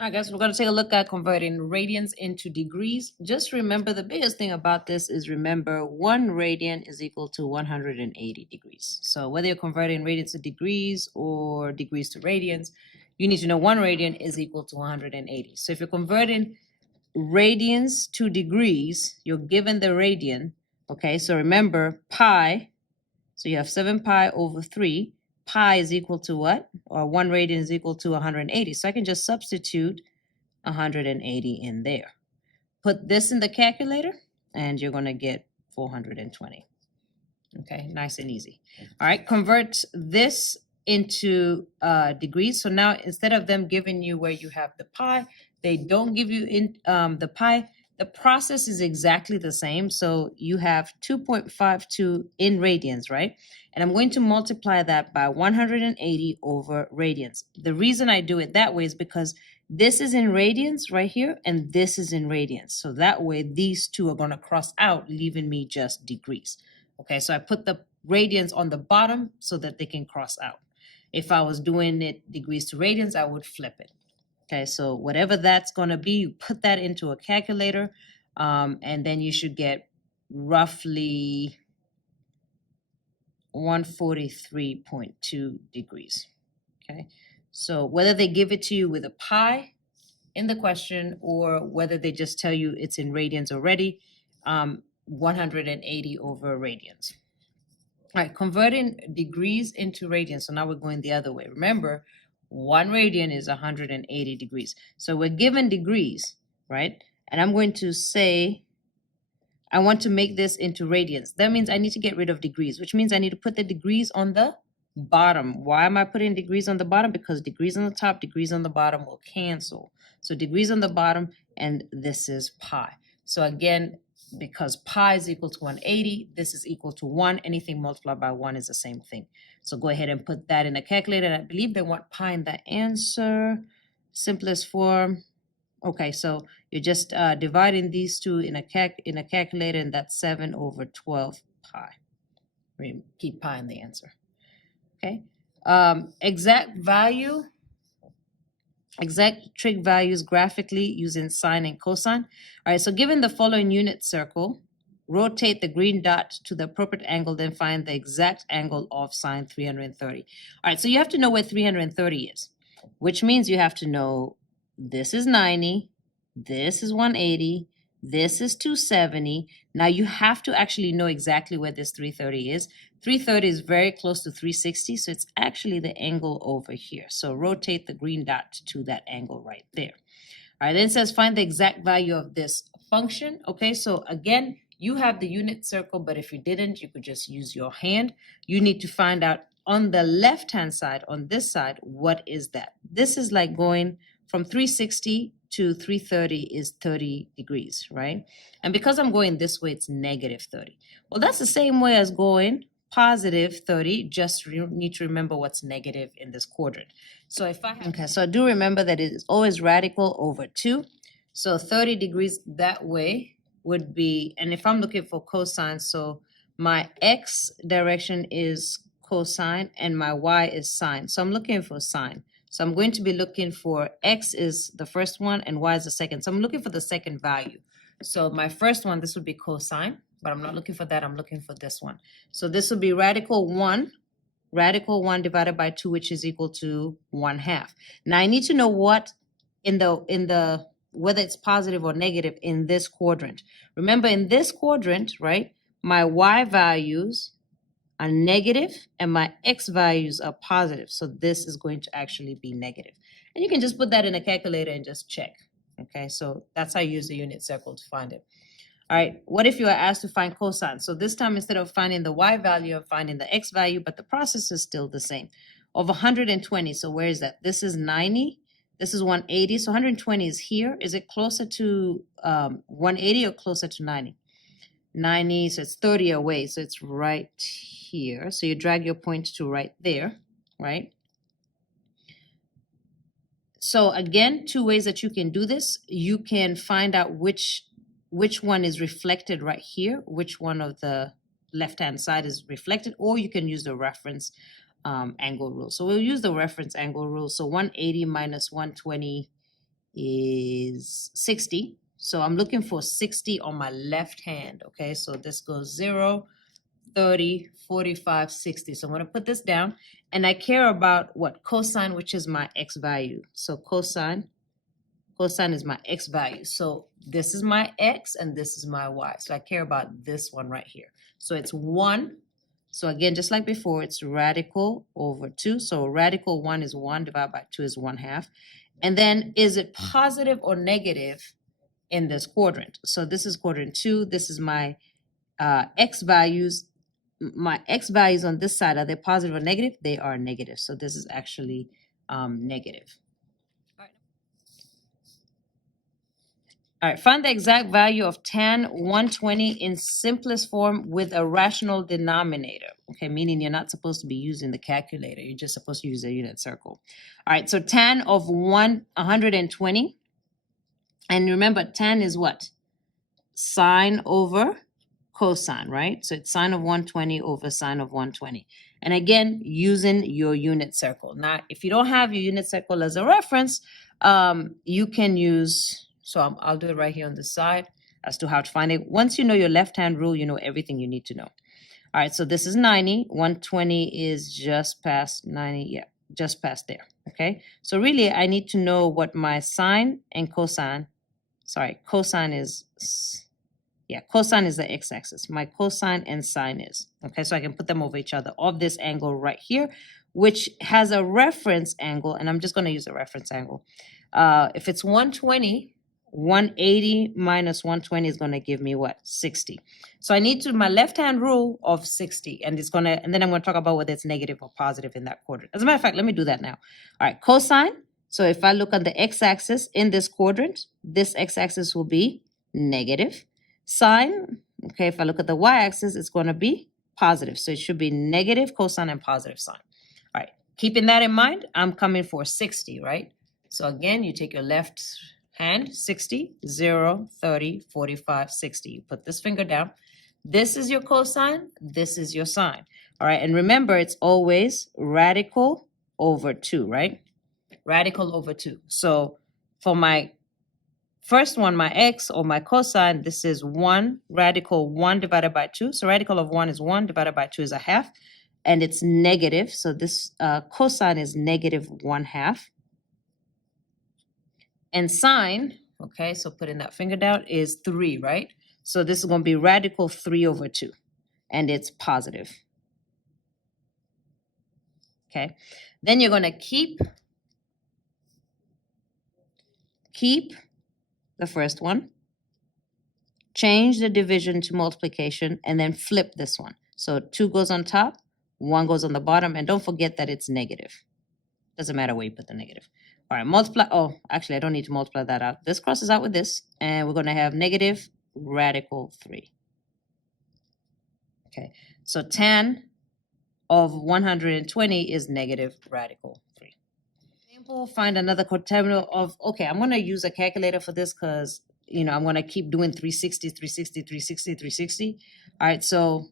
I guess we're going to take a look at converting radians into degrees. Just remember, the biggest thing about this is remember 1 radian is equal to 180 degrees. So whether you're converting radians to degrees or degrees to radians, you need to know 1 radian is equal to 180. So if you're converting radians to degrees, you're given the radian. Okay, so remember pi. So you have 7 pi over 3. Pi is equal to what? Or 1 radian is equal to 180. So I can just substitute 180 in there. Put this in the calculator, and you're going to get 420. Okay, nice and easy. All right, convert this into degrees. So now instead of them giving you where you have the pi, they don't give you in the pi. The process is exactly the same. So you have 2.52 in radians, right? And I'm going to multiply that by 180 over radians. The reason I do it that way is because this is in radians right here, and this is in radians. So that way these two are going to cross out, leaving me just degrees. Okay, so I put the radians on the bottom so that they can cross out. If I was doing it degrees to radians, I would flip it. Okay, so whatever that's going to be, you put that into a calculator, and then you should get roughly 143.2 degrees. Okay, so whether they give it to you with a pi in the question or whether they just tell you it's in radians already, 180 over radians. All right, converting degrees into radians. So now we're going the other way. Remember, 1 radian is 180 degrees. So we're given degrees, right? And I'm going to say, I want to make this into radians. That means I need to get rid of degrees, which means I need to put the degrees on the bottom. Why am I putting degrees on the bottom? Because degrees on the top, degrees on the bottom will cancel. So degrees on the bottom, and this is pi. So again, because pi is equal to 180, this is equal to 1. Anything multiplied by 1 is the same thing. So go ahead and put that in a calculator. And I believe they want pi in the answer. Simplest form. Okay, so you're just dividing these two in a calculator, and that's 7 over 12 pi. Keep pi in the answer. Okay. Exact trig values graphically using sine and cosine. All right, so given the following unit circle, rotate the green dot to the appropriate angle, then find the exact angle of sine 330. All right, so you have to know where 330 is, which means you have to know this is 90, this is 180, this is 270. Now you have to actually know exactly where this 330 is. 330 is very close to 360, so it's actually the angle over here. So rotate the green dot to that angle right there. All right, then it says find the exact value of this function. Okay, so again, you have the unit circle, but if you didn't, you could just use your hand. You need to find out on the left-hand side, on this side, what is that? This is like going from 360 to 330 is 30 degrees, right? And because I'm going this way, it's negative 30. Well, that's the same way as going positive 30, just need to remember what's negative in this quadrant. So if I have, okay, so I do remember that it is always radical over 2. So 30 degrees that way would be, and if I'm looking for cosine, so my x direction is cosine and my y is sine. So I'm looking for sine. So I'm going to be looking for x is the first one and y is the second. So I'm looking for the second value. So my first one, this would be cosine, but I'm not looking for that. I'm looking for this one. So this would be radical 1 divided by 2, which is equal to 1/2. Now I need to know what in the whether it's positive or negative in this quadrant. Remember, in this quadrant, right, my y values are negative and my x values are positive. So this is going to actually be negative. And you can just put that in a calculator and just check. Okay, so that's how you use the unit circle to find it. All right, what if you are asked to find cosine? So this time, instead of finding the y value, I'm finding the x value, but the process is still the same. Of 120, so where is that? This is 90, this is 180, so 120 is here. Is it closer to 180 or closer to 90? 90, so it's 30 away, so it's right here. So you drag your point to right there, right? So again, 2 ways that you can do this. You can find out which one is reflected right here, which one of the left-hand side is reflected, or you can use the reference angle rule. So we'll use the reference angle rule. So 180 minus 120 is 60. So I'm looking for 60 on my left hand, okay? So this goes 0, 30, 45, 60. So I'm going to put this down, and I care about what? Cosine, which is my x value. So cosine is my x value. So this is my x and this is my y. So I care about this one right here. So it's 1. So again, just like before, it's radical over 2. So radical 1 is 1 divided by 2 is 1/2. And then is it positive or negative in this quadrant? So this is quadrant 2. This is my x values. My x values on this side, are they positive or negative? They are negative. So this is actually negative. All right, find the exact value of tan 120 in simplest form with a rational denominator. Okay, meaning you're not supposed to be using the calculator. You're just supposed to use a unit circle. All right, so tan of 120. And remember, tan is what? Sine over cosine, right? So it's sine of 120 over sine of 120. And again, using your unit circle. Now, if you don't have your unit circle as a reference, you can use... So I'll do it right here on the side as to how to find it. Once you know your left-hand rule, you know everything you need to know. All right, so this is 90. 120 is just past 90. Yeah, just past there. Okay, so really I need to know what my sine and cosine, cosine is the x-axis. My cosine and sine is. Okay, so I can put them over each other of this angle right here, which has a reference angle, and I'm just going to use a reference angle. If it's 120, 180 minus 120 is going to give me what? 60. So I need to my left-hand rule of 60, and then I'm going to talk about whether it's negative or positive in that quadrant. As a matter of fact, let me do that now. All right, cosine. So if I look on the x-axis in this quadrant, this x-axis will be negative. Sine, okay, if I look at the y-axis, it's going to be positive. So it should be negative cosine and positive sine. All right, keeping that in mind, I'm coming for 60, right? So again, you take your left hand, 60, 0, 30, 45, 60. You put this finger down. This is your cosine. This is your sine. All right, and remember, it's always radical over 2, right? Radical over 2. So for my first one, my x or my cosine, this is 1, radical 1 divided by 2. So radical of 1 is 1 divided by 2 is 1/2. And it's negative. So this cosine is negative 1/2. And sine, okay, so putting that finger down, is 3, right? So this is going to be radical 3 over 2. And it's positive. Okay. Then you're going to keep the first one, change the division to multiplication, and then flip this one. So 2 goes on top, 1 goes on the bottom, and don't forget that it's negative. Doesn't matter where you put the negative. All right, multiply. Oh, actually, I don't need to multiply that out. This crosses out with this, and we're going to have negative radical 3. Okay, so tan of 120 is negative radical 3. Example, find another coterminal of, okay, I'm going to use a calculator for this because, I'm going to keep doing 360, 360, 360, 360. All right, so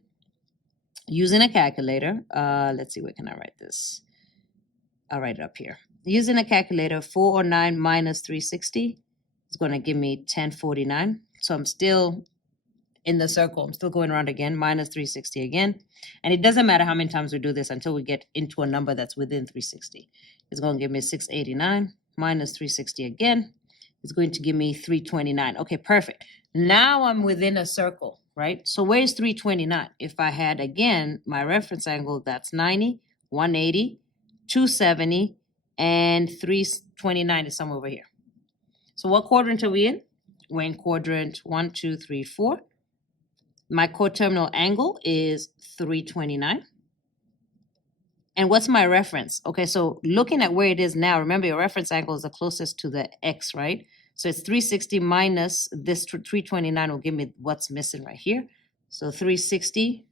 using a calculator, let's see, where can I write this? I'll write it up here. Using a calculator, 409 minus 360 is going to give me 1049. So I'm still in the circle. I'm still going around again, minus 360 again. And it doesn't matter how many times we do this until we get into a number that's within 360. It's going to give me 689 minus 360 again. It's going to give me 329. Okay, perfect. Now I'm within a circle, right? So where's 329? If I had, again, my reference angle, that's 90, 180, 270, and 329 is somewhere over here. So what quadrant are we in? We're in quadrant 1, 2, 3, 4. My coterminal angle is 329. And what's my reference? Okay, so looking at where it is now, remember your reference angle is the closest to the x, right? So it's 360 minus this 329 will give me what's missing right here. So 360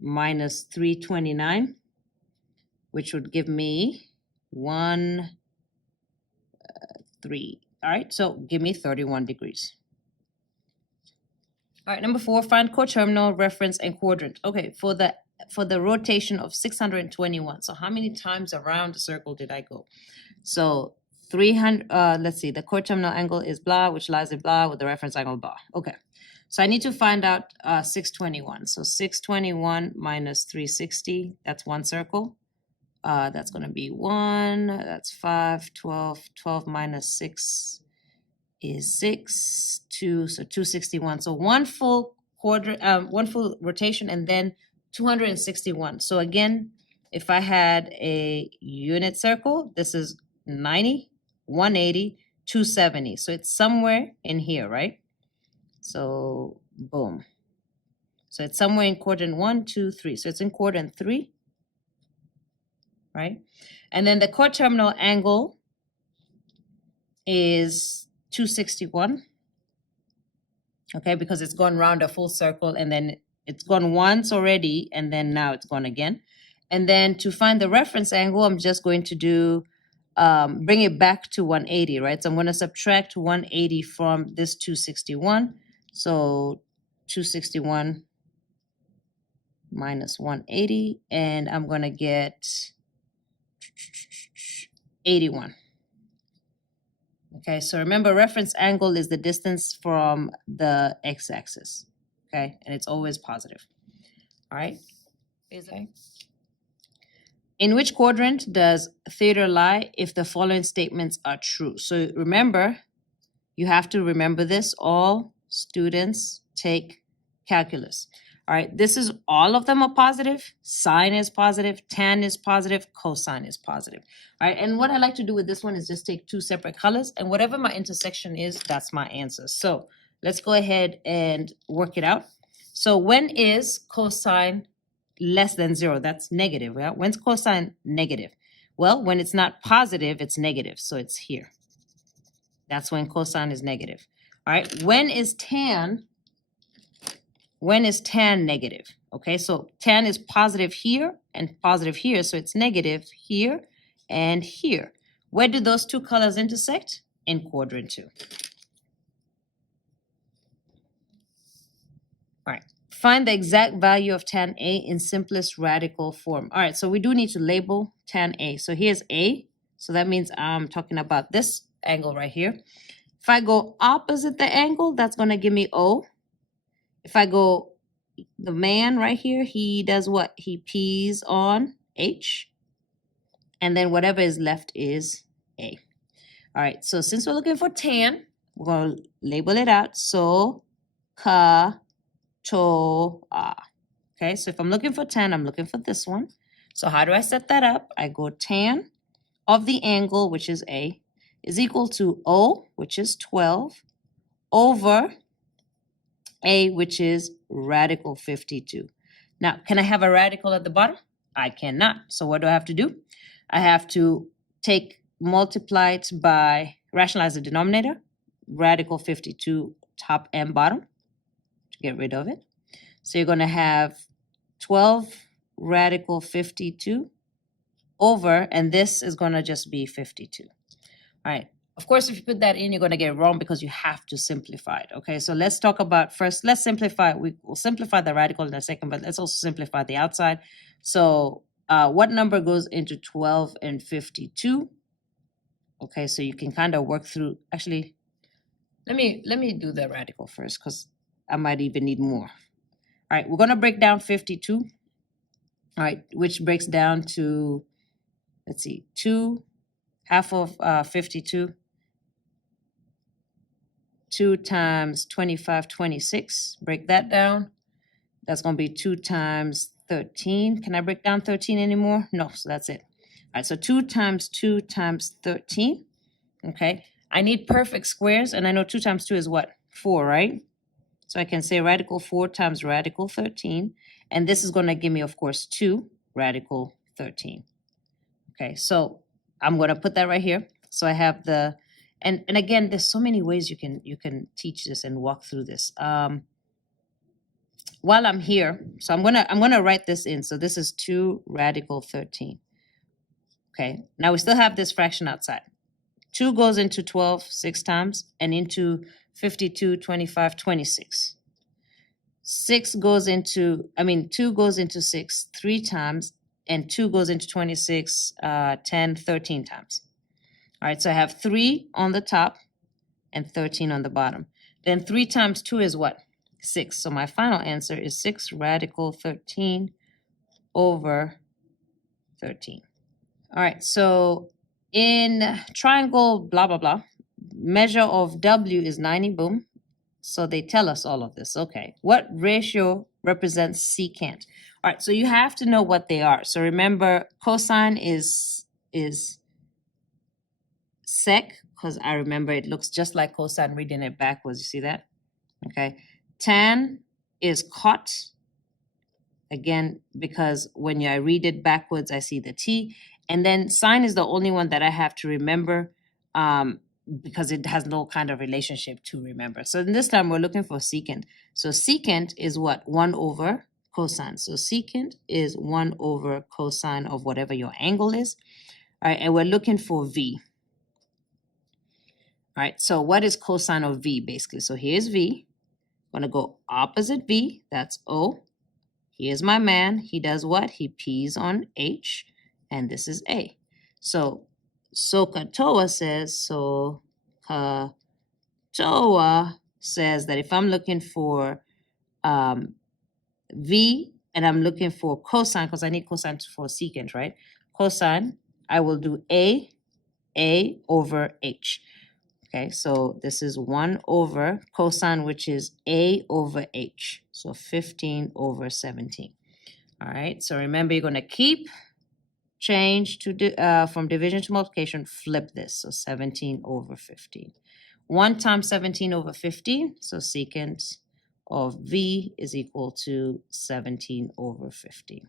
minus 329, which would give me 1, 3. All right, so give me 31 degrees. All right, number 4, find coterminal, reference, and quadrant. Okay, for the rotation of 621. So how many times around the circle did I go? So 300, let's see, the coterminal angle is blah, which lies in blah with the reference angle blah. Okay. So I need to find out 621. So 621 minus 360, that's one circle. That's going to be 1, that's 5, 12, 12 minus 6 is 6, 2, so 261. So one full one full rotation and then 261. So again, if I had a unit circle, this is 90, 180, 270. So it's somewhere in here, right? So boom. So it's somewhere in quadrant 1, 2, 3. So it's in quadrant 3, right? And then the coterminal angle is 261. Okay, because it's gone round a full circle and then it's gone once already and then now it's gone again. And then to find the reference angle, I'm just going to do, bring it back to 180, right? So I'm going to subtract 180 from this 261. So 261 minus 180, and I'm going to get 81. Okay, so remember reference angle is the distance from the x-axis, okay? And it's always positive, all right? Okay. In which quadrant does theta lie if the following statements are true? So remember, you have to remember this. All students take calculus. All right, this is all of them are positive. Sine is positive, tan is positive, cosine is positive. All right, and what I like to do with this one is just take two separate colors, and whatever my intersection is, that's my answer. So let's go ahead and work it out. So when is cosine less than 0? That's negative. Right? When's cosine negative? Well, when it's not positive, it's negative. So it's here. That's when cosine is negative. All right, when is tan negative? Okay, so tan is positive here and positive here, so it's negative here and here. Where do those two colors intersect? In quadrant 2. All right, find the exact value of tan A in simplest radical form. All right, so we do need to label tan A. So here's A, so that means I'm talking about this angle right here. If I go opposite the angle, that's going to give me O. If I go, the man right here, he does what? He P's on H. And then whatever is left is A. All right, so since we're looking for tan, we're going to label it out. So, ka, to, a. Okay, so if I'm looking for tan, I'm looking for this one. So how do I set that up? I go tan of the angle, which is A, is equal to O, which is 12, over A, which is radical 52. Now, can I have a radical at the bottom? I cannot. So what do I have to do? I have to multiply it by, rationalize the denominator, radical 52 top and bottom, to get rid of it. So you're going to have 12 radical 52 over, and this is going to just be 52. All right. Of course, if you put that in, you're going to get it wrong because you have to simplify it. Okay, so let's talk about first, let's simplify. We'll simplify the radical in a second, but let's also simplify the outside. So what number goes into 12 and 52? Okay, so you can kind of work through, actually, let me do the radical first because I might even need more. All right, we're going to break down 52. All right, which breaks down to, let's see, 2, half of 52. 2 times 25, 26. Break that down. That's going to be 2 times 13. Can I break down 13 anymore? No, so that's it. All right, so 2 times 2 times 13. Okay, I need perfect squares, and I know 2 times 2 is what? 4, right? So I can say radical 4 times radical 13. And this is going to give me, of course, 2 radical 13. Okay, so I'm going to put that right here. So I have the, and again, there's so many ways you can teach this and walk through this. While I'm here, so I'm gonna write this in. So this is 2 radical 13. Okay, now we still have this fraction outside. 2 goes into 12 6 times, and into 52, 25, 26. 2 goes into 6 3 times, and 2 goes into 26, 10, 13 times. All right, so I have 3 on the top and 13 on the bottom. Then 3 times 2 is what? 6. So my final answer is 6 radical 13 over 13. All right, so in triangle blah, blah, blah, measure of W is 90, boom. So they tell us all of this. Okay, what ratio represents secant? All right, so you have to know what they are. So remember, cosine is sec, because I remember it looks just like cosine reading it backwards. You see that? Okay. Tan is cot. Again, because when I read it backwards, I see the T. And then sine is the only one that I have to remember because it has no kind of relationship to remember. So in this time, we're looking for secant. So secant is what? 1 over cosine. So secant is 1 over cosine of whatever your angle is. All right, and we're looking for V. All right, so what is cosine of V basically? So here's V. I'm going to go opposite V. That's O. Here's my man. He does what? He pees on H. And this is A. So SOHCAHTOA says that if I'm looking for V and I'm looking for cosine, because I need cosine for secant, right? Cosine, I will do A over H. Okay, so this is 1 over cosine, which is A over H. So 15 over 17. All right, so remember, you're going to keep, change to from division to multiplication, flip this. So 17 over 15. 1 times 17 over 15, so secant of V is equal to 17 over 15.